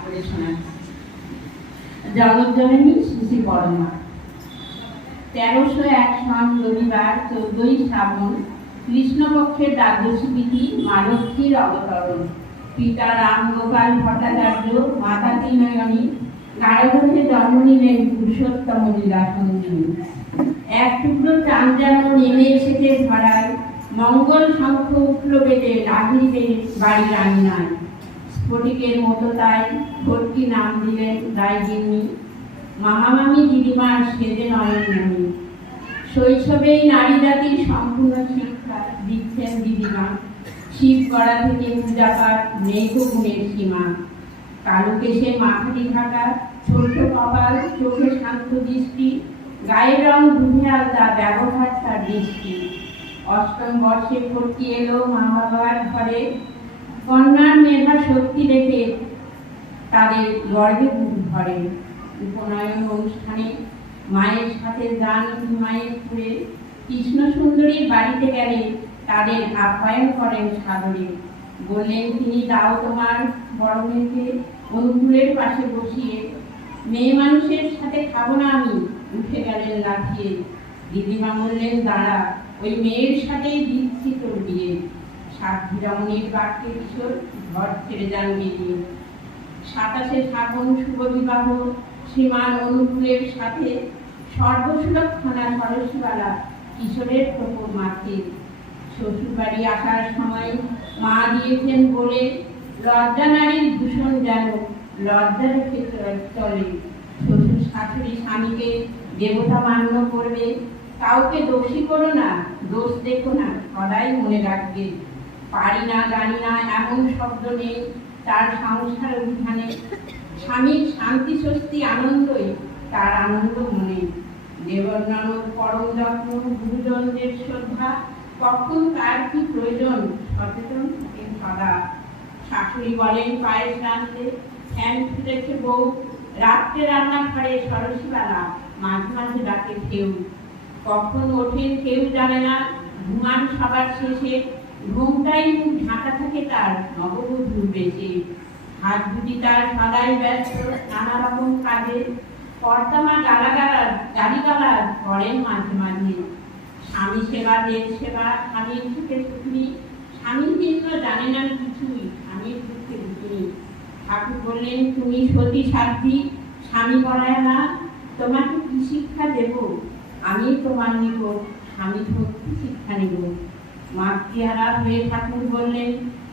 পড়ে শোনাচ্ছি পরমা তেরোশো এক সন রবিবার চোদ্দই শ্রাবণ কৃষ্ণপক্ষের দ্বাদশী লক্ষ্মীর অবতরণ। পিতা ভট্টাচার্য, মাতা তিনয়নী গাঢ়গ্রহে জন্ম নিলেন পুরুষোত্তম লীলাসঞ্জীবী এক টুকরো চাঁদ যেন নেমে এসেছে ধরায়, মঙ্গল শঙ্খ উঠল বেদে রাগিবে বাড়ির আঙিনায় স্ফটিকের মতো তাই ভর্তি নাম দিলেন রায়গিন্নি মামামামি দিদিমার সেজে নয়নমণি শৈশবেই নারী জাতির সম্পূর্ণ শিক্ষা দিচ্ছেন দিদিমা। শিব করা থেকে পূজাপাঠ তো গুণের সীমা। কালো কেশে মাথাটি ঢাকা ছোট্ট কপাল, চোখে শান্ত দৃষ্টি, গায়ের রং দুধে আলতা, ব্যবহার তার দৃষ্টি। অষ্টম বর্ষে ভর্তি এলো মা বাবার ঘরে কন্যার মেধা শক্তি দেখে তাদের গর্বে বুক ভরে। উপনয়ন অনুষ্ঠানে মায়ের সাথে যান মায়ের পুরে কৃষ্ণ সুন্দরীর বাড়িতে গেলে তাদের আপ্যায়ন করেন সাদরে বললেন তিনি দাও তোমার বড় মেয়েকে, অনুকূলের পাশে বসিয়ে। মেয়ে মানুষের সাথে খাব না আমি। উঠে গেলেন লাফিয়ে। দিদিমা বললেন, দাঁড়া, ওই মেয়ের সাথেই দিচ্ছি তোর বিয়ে। ঘর ছেড়ে যান সাতাশে শ্রাবণ শুভ বিবাহ অনুকূলের সাথে সর্বসুলক্ষণা সরস্ববালা কিশোরের প্রভুর মাথে শ্বশুর বাড়ি আসার সময় মা দিয়েছেন বলে, লজ্জা নারীর ভূষণ যেন লজ্জা রেখে চলে। শ্বশুর শাশুড়ি স্বামীকে দেবতা মান্য করবে। কাউকে দোষী করো না, দোষ দেখো না, সদাই মনে রাখবে। পারি না জানি না এমন শব্দ নেই। তার সংসার অভিধানে স্বামীর শান্তি, স্বস্তি, আনন্দই তার আনন্দ মনে। দেবর্ণন পরম যত্ন গুরুজনদের শ্রদ্ধা, কখন কার কি প্রয়োজন সচেতন থাকেন সদা। শাশুড়ি বলেন, পায়েস রাঁধতে ফ্যান ফিরেছে বউ, রাত্রে রান্না ঘরে সরসীবালা মাঝে মাঝে ডাকে কেউ কখন ওঠেন কেউ জানে না, ঘুমান সবার শেষে ঘুমটাই মুখ ঢাকা থাকে তার নববধূর বেশে। হাত দুটি তার সদাই ব্যস্ত, নানা রকম কাজে। কর্তামা গালাগালার গালিগালার করেন মাঝে মাঝে। স্বামী সেবা দেশ সেবা, স্বামীর সুখে সুখী। স্বামী চিহ্ন জানে না কিছুই, স্বামীর দুঃখে দুঃখী ঠাকুর বললেন, তুমি সতী সাধ্যি স্বামী পড়ায় না। তোমাকে কি শিক্ষা দেব? আমি তোমার নিব স্বামী ভক্তি শিক্ষা নিব। মাতৃহারা হয়ে ঠাকুর বললেন,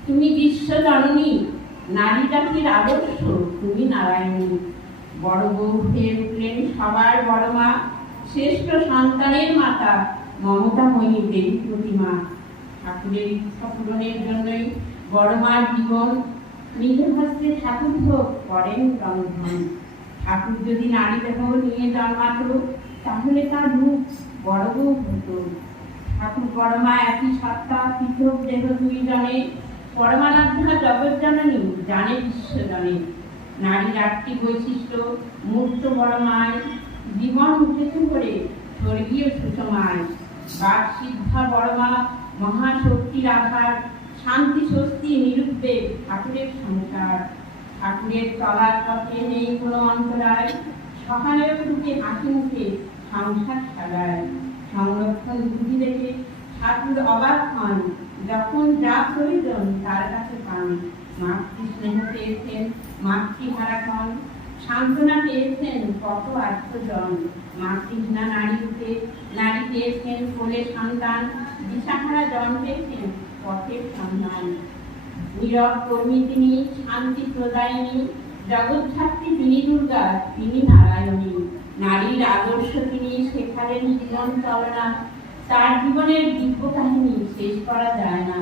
তুমি বিশ্ব জননী নারী জাতির আদর্শ তুমি নারায়ণী। বড় বউ হয়ে উঠলেন সবার বড় মা, শ্রেষ্ঠ সন্তানের মাতা মমতাময়ী দেবী প্রতিমা। ঠাকুরের ইচ্ছা পূরণের জন্যই বড় মার জীবন নিজ হস্তে ঠাকুর ভোগ করেন রন্ধন। ঠাকুর যদি নারী দেহ নিয়ে জন্মাতো তাহলে তার রূপ বড় বউ হতো। ঠাকুর পরমা একই সত্তা, পৃথক দেহ দুই জনে। পরমারাধ্যা জগৎ জননী, জানে বিশ্বজনে নারীর আটটি বৈশিষ্ট্য, মূর্ত বড় মায় জীবন উঠেছে করে স্বর্গীয় সুষমায়। বাক সিদ্ধা বড় মা মহাশক্তির আধার। শান্তি, স্বস্তি নিরুদ্বে ঠাকুরের সংসার। ঠাকুরের চলার পথে নেই কোনো অন্তরায়। সহায়ক রূপে হাসি মুখে সংসার সাজায়। সংরক্ষণ বুদ্ধি দেখে ঠাকুর অবাক হন। যখন যা প্রয়োজন, তার কাছে পান। মাতৃ স্নেহ পেয়েছেন মাতৃহারা হন। সান্ত্বনা পেয়েছেন, কত আত্মজন মাতৃহীনা নারীকে নারী পেয়েছেন কোলে সন্তান। দিশাহারা জন পেয়েছেন পথের সন্ধান। নীরব কর্মী তিনি, শান্তি প্রদায়িনী। জগৎধাত্রী তিনি দুর্গা, তিনি নারায়ণী। নারীর আদর্শ তিনি শেখালেন জীবন চলনা তার জীবনের দিব্য কাহিনী শেষ করা যায় না।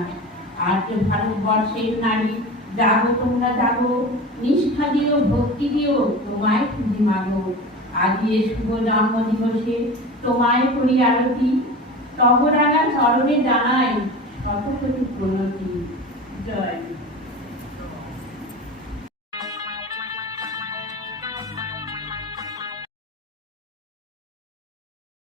আজ ভারতবর্ষের নারী, জাগো তোমরা জাগো, নিষ্ঠা দিও, ভক্তি দিও, তোমায় খুঁজি মাগো। আজ এ শুভ জন্ম দিবসে তোমায় করি আরতি, তব রাগা চরণে জানাই শত কোটি প্রণতি।